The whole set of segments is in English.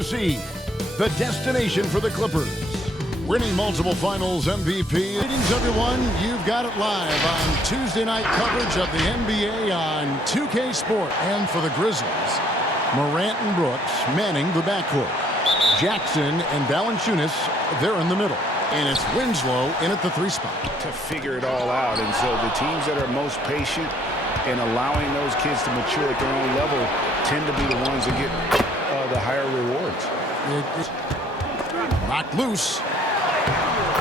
Tennessee, the destination for the Clippers. Winning multiple finals MVP. Greetings, everyone. You've got it live on Tuesday night coverage of the NBA on 2K Sport. And for the Grizzlies, Morant and Brooks manning the backcourt. Jackson and Valanciunas, they're in the middle. And it's Winslow in at the 3 spot. To figure it all out. And so the teams that are most patient and allowing those kids to mature at their own level tend to be the ones that get the higher rewards. Knocked loose.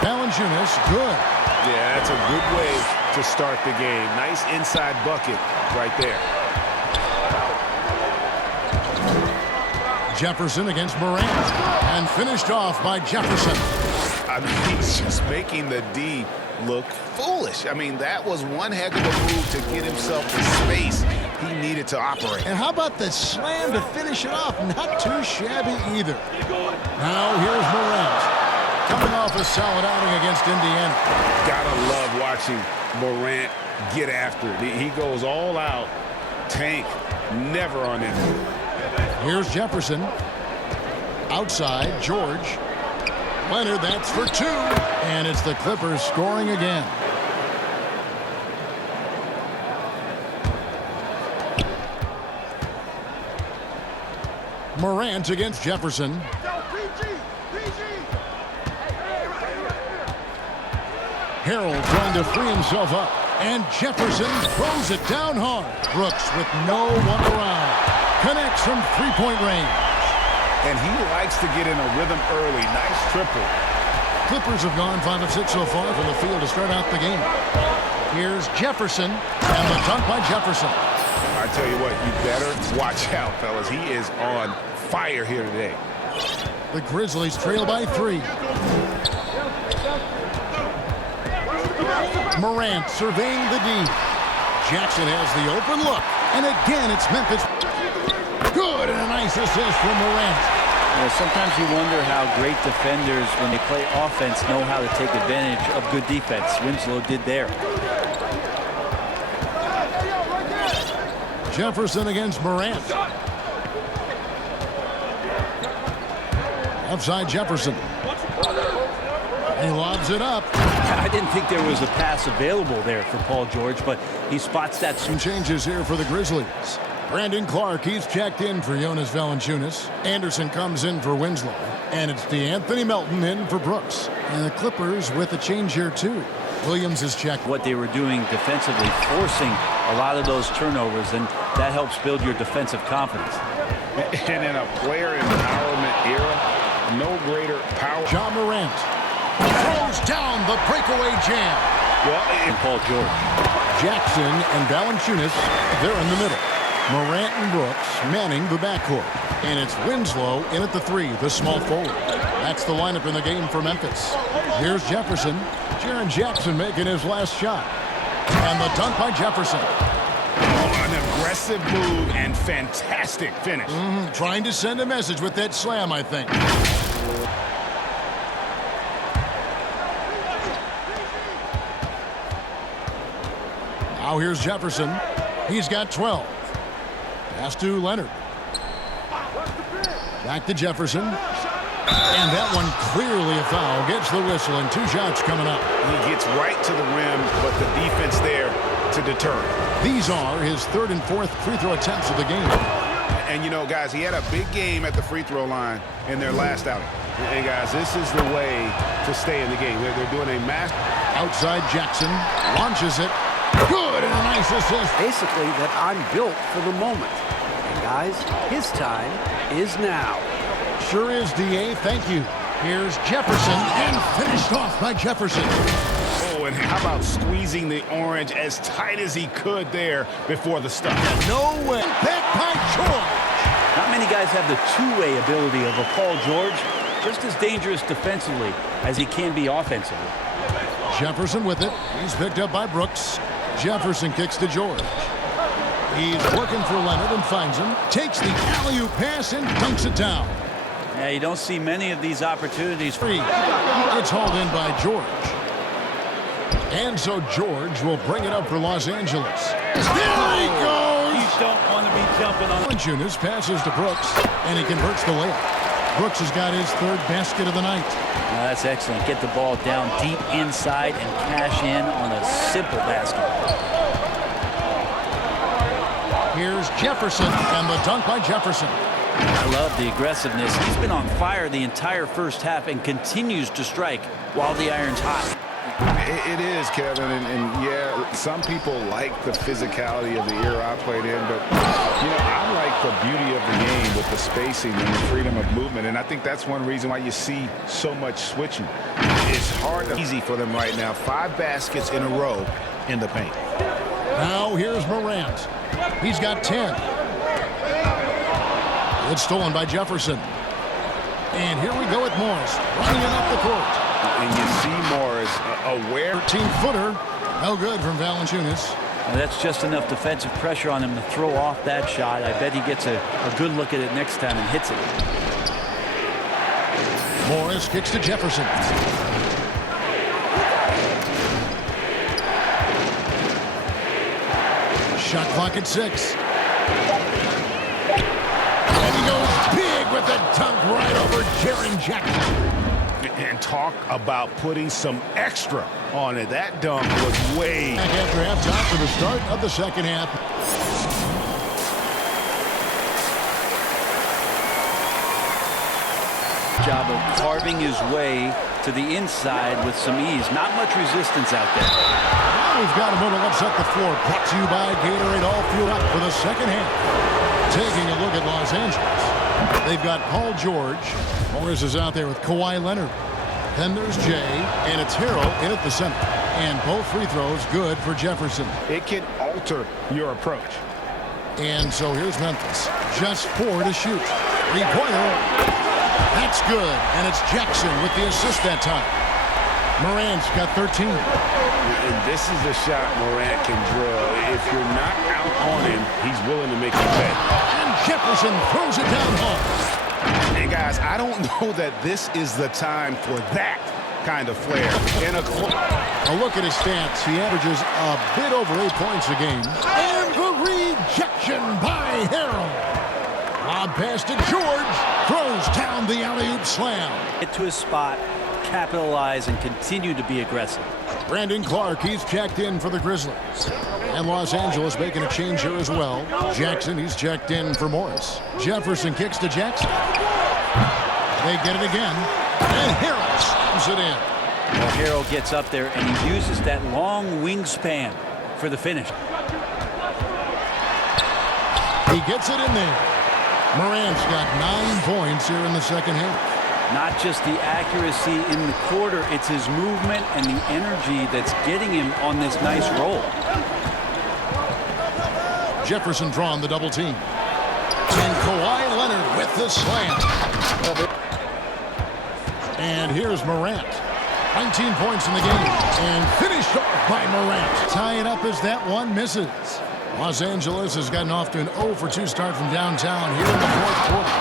Valanciunas, good. Yeah, that's a good way to start the game. Nice inside bucket right there. Jefferson against Morant. And finished off by Jefferson. I mean, he's just making the D look foolish. I mean, that was one heck of a move to get himself the space he needed to operate. And how about the slam to finish it off? Not too shabby either. Now here's Morant, coming off a solid outing against Indiana. Gotta love watching Morant get after it. He goes all out. Tank, never on it. Here's Jefferson. Outside, George. Leonard, that's for 2. And it's the Clippers scoring again. Morant against Jefferson. Harold trying to free himself up. And Jefferson throws it down hard. Brooks with no one around. Connects from 3-point range. And he likes to get in a rhythm early. Nice triple. Clippers have gone 5 of 6 so far from the field to start out the game. Here's Jefferson. And the dunk by Jefferson. I tell you what, you better watch out, fellas. He is on fire here today. The Grizzlies trail by 3. Morant surveying the D. Jackson has the open look. And again, it's Memphis. Good, and a nice assist from Morant. Sometimes you wonder how great defenders, when they play offense, know how to take advantage of good defense. Winslow did there. Jefferson against Morant. Outside Jefferson. He lobs it up. I didn't think there was a pass available there for Paul George, but he spots that. Some changes here for the Grizzlies. Brandon Clark, he's checked in for Jonas Valanciunas. Anderson comes in for Winslow. And it's DeAnthony Melton in for Brooks. And the Clippers with a change here, too. Williams is checked. What they were doing defensively, forcing a lot of those turnovers, and that helps build your defensive confidence. And in a player empowerment era, no greater power. John Morant throws down the breakaway jam. Well, and Paul George. Jackson and Valanciunas, they're in the middle. Morant and Brooks manning the backcourt. And it's Winslow in at the 3, the small forward. That's the lineup in the game for Memphis. Here's Jefferson. Jaren Jackson making his last shot. And the dunk by Jefferson. Oh, an aggressive move and fantastic finish. Trying to send a message with that slam, I think. Now here's Jefferson. He's got 12. Pass to Leonard. Back to Jefferson. And that one clearly a foul. Gets the whistle and 2 shots coming up. He gets right to the rim, but the defense there to deter. These are his 3rd and 4th free throw attempts of the game. And, you know, guys, he had a big game at the free throw line in their last outing. And, guys, this is the way to stay in the game. They're doing a mass. Outside Jackson. Launches it. Good, and a nice assist. Basically that I'm built for the moment. And, guys, his time is now. Sure is, D.A. Thank you. Here's Jefferson, and finished off by Jefferson. Oh, and how about squeezing the orange as tight as he could there before the stop? No way. Back by George. Not many guys have the two-way ability of a Paul George. Just as dangerous defensively as he can be offensively. Jefferson with it. He's picked up by Brooks. Jefferson kicks to George. He's looking for Leonard and finds him. Takes the alley-oop pass and dunks it down. Yeah, you don't see many of these opportunities. It's hauled in by George. And so George will bring it up for Los Angeles. There he goes! You don't want to be jumping on. Valanciunas passes to Brooks, and he converts the layup. Brooks has got his third basket of the night. That's excellent. Get the ball down deep inside and cash in on a simple basket. Here's Jefferson, and the dunk by Jefferson. I love the aggressiveness. He's been on fire the entire first half and continues to strike while the iron's hot. It is, Kevin, and yeah, some people like the physicality of the era I played in, but, you know, I like the beauty of the game with the spacing and the freedom of movement, and I think that's one reason why you see so much switching. It's hard and easy for them right now. 5 baskets in a row in the paint. Now here's Morant. He's got 10. It's stolen by Jefferson. And here we go with Morris, running it up the court. And you see Morris aware. 13-footer, no good from Valanciunas. Now that's just enough defensive pressure on him to throw off that shot. I bet he gets a good look at it next time and hits it. Morris kicks to Jefferson. Shot clock at 6. And he goes big with the dunk right over Jaren Jackson. And talk about putting some extra on it. That dunk was way. Back after halftime for the start of the second half. Job of carving his way to the inside with some ease. Not much resistance out there. Now we've got a moment to upset the floor. Brought to you by Gatorade, all fueled up for the second half. Taking a look at Los Angeles. They've got Paul George. Morris is out there with Kawhi Leonard. Then there's Jay, and it's Harrell in at the center. And both free throws good for Jefferson. It can alter your approach. And so here's Memphis. Just 4 to shoot. 3-pointer. That's good. And it's Jackson with the assist that time. Morant's got 13. And this is the shot Morant can drill. If you're not out on him, he's willing to make you pay. And Jefferson throws it down hard. And guys, I don't know that this is the time for that kind of flair. A look at his stats. He averages a bit over 8 points a game. And the rejection by Harrell. Lob pass to George. Throws down the alley-oop slam. Get to his spot, capitalize, and continue to be aggressive. Brandon Clark, he's checked in for the Grizzlies. And Los Angeles making a change here as well. Jackson, he's checked in for Morris. Jefferson kicks to Jackson. They get it again. And Harrell slams it in. Well, Harrell gets up there, and he uses that long wingspan for the finish. He gets it in there. Morant's got 9 points here in the second half. Not just the accuracy in the quarter, it's his movement and the energy that's getting him on this nice roll. Jefferson drawn the double team. And Kawhi Leonard with the slam. And here's Morant. 19 points in the game. And finished off by Morant. Tie it up as that one misses. Los Angeles has gotten off to an 0-for-2 start from downtown here in the fourth quarter.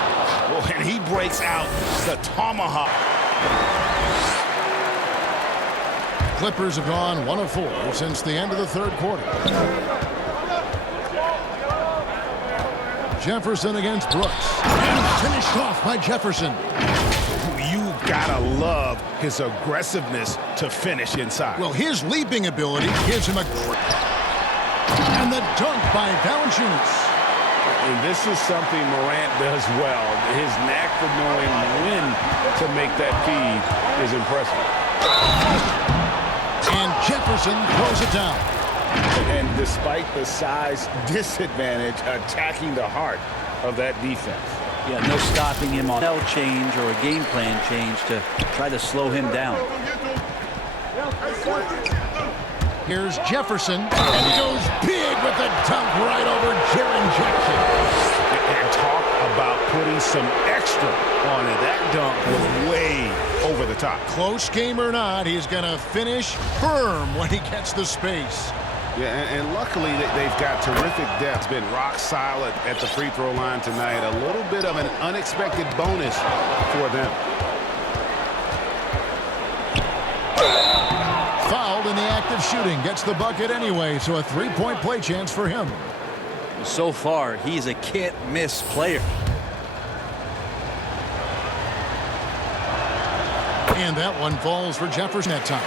Well, and he breaks out the tomahawk. Clippers have gone 1 of 4 since the end of the third quarter. Jefferson against Brooks. And finished off by Jefferson. You gotta love his aggressiveness to finish inside. Well, his leaping ability gives him a... And the dunk by Valanciunas. And this is something Morant does well. His knack for knowing when to make that feed is impressive. And Jefferson throws it down. And despite the size disadvantage, attacking the heart of that defense. Yeah, no stopping him on a change or a game plan change to try to slow him down. Here's Jefferson, and he goes big with the dunk right over Jaren Jackson. And talk about putting some extra on it. That dunk was way over the top. Close game or not, he's going to finish firm when he gets the space. Yeah, and luckily they've got terrific depth. It's been rock solid at the free throw line tonight. A little bit of an unexpected bonus for them. Fouled in the act of shooting. Gets the bucket anyway, so a 3-point play chance for him. So far, he's a can't-miss player. And that one falls for Jefferson that time.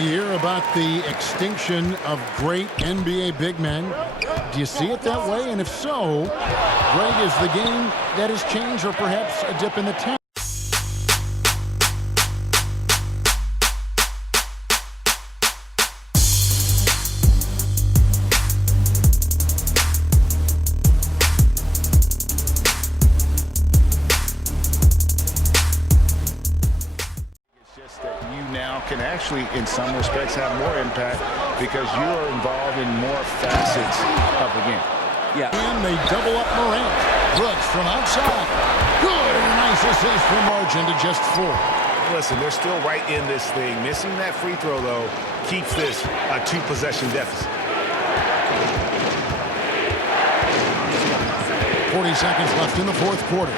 You hear about the extinction of great NBA big men. Do you see it that way? And if so, Greg, is the game that has changed or perhaps a dip in the tank? Can actually, in some respects, have more impact because you are involved in more facets of the game. Yeah. And they double up Morant. Brooks from outside. Good. And a nice assist from Margin to just 4. Listen, they're still right in this thing. Missing that free throw, though, keeps this a 2-possession deficit. 40 seconds left in the fourth quarter.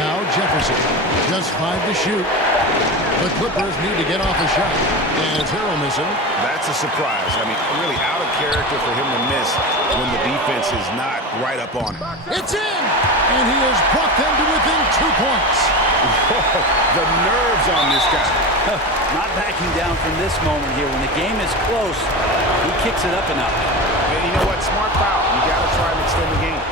Now Jefferson, just 5 to shoot. The Clippers need to get off a shot. And Harrell missing. That's a surprise. I mean, really out of character for him to miss when the defense is not right up on him. It's in! And he has brought them to within 2 points. The nerves on this guy. Not backing down from this moment here. When the game is close, he kicks it up a notch. And you know what? Smart foul. You got to try and extend the game.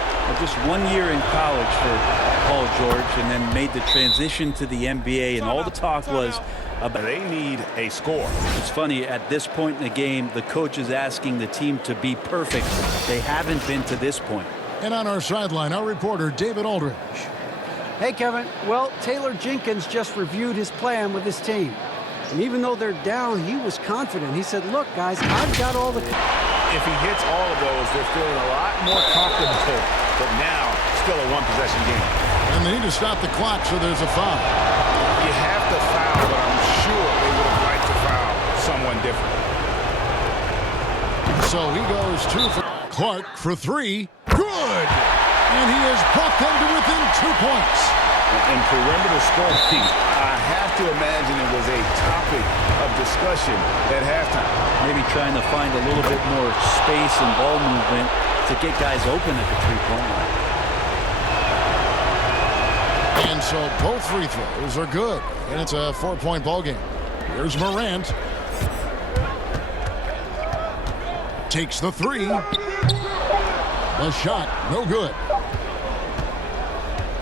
Just 1 year in college for Paul George, and then made the transition to the NBA, and all the talk was about they need a score. It's funny, at this point in the game, the coach is asking the team to be perfect. They haven't been to this point. And on our sideline, our reporter, David Aldridge. Hey, Kevin. Well, Taylor Jenkins just reviewed his plan with his team. And even though they're down, he was confident. He said, look, guys, I've got all the... If he hits all of those, they're feeling a lot more comfortable. But now, still a 1-possession game. And they need to stop the clock, so there's a foul. You have to foul, but I'm sure they would have liked to foul someone different. So he goes 2 for Clark for 3. Good! And he has brought them to within 2 points. In perimeter scoring, I have to imagine it was a topic of discussion at halftime. Maybe trying to find a little bit more space and ball movement to get guys open at the three-point line. And so both free throws are good. And it's a 4-point ball game. Here's Morant. Takes the 3. The shot, no good.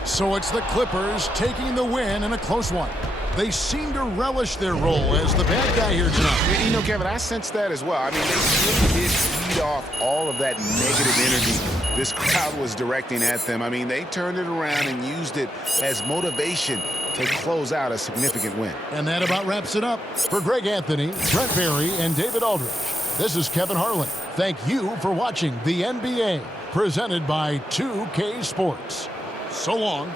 So it's the Clippers taking the win in a close one. They seem to relish their role as the bad guy here tonight. You know, Kevin, I sense that as well. I mean, they really did feed off all of that negative energy this crowd was directing at them. I mean, they turned it around and used it as motivation to close out a significant win. And that about wraps it up. For Greg Anthony, Brent Barry, and David Aldridge, this is Kevin Harlan. Thank you for watching the NBA, presented by 2K Sports. So long.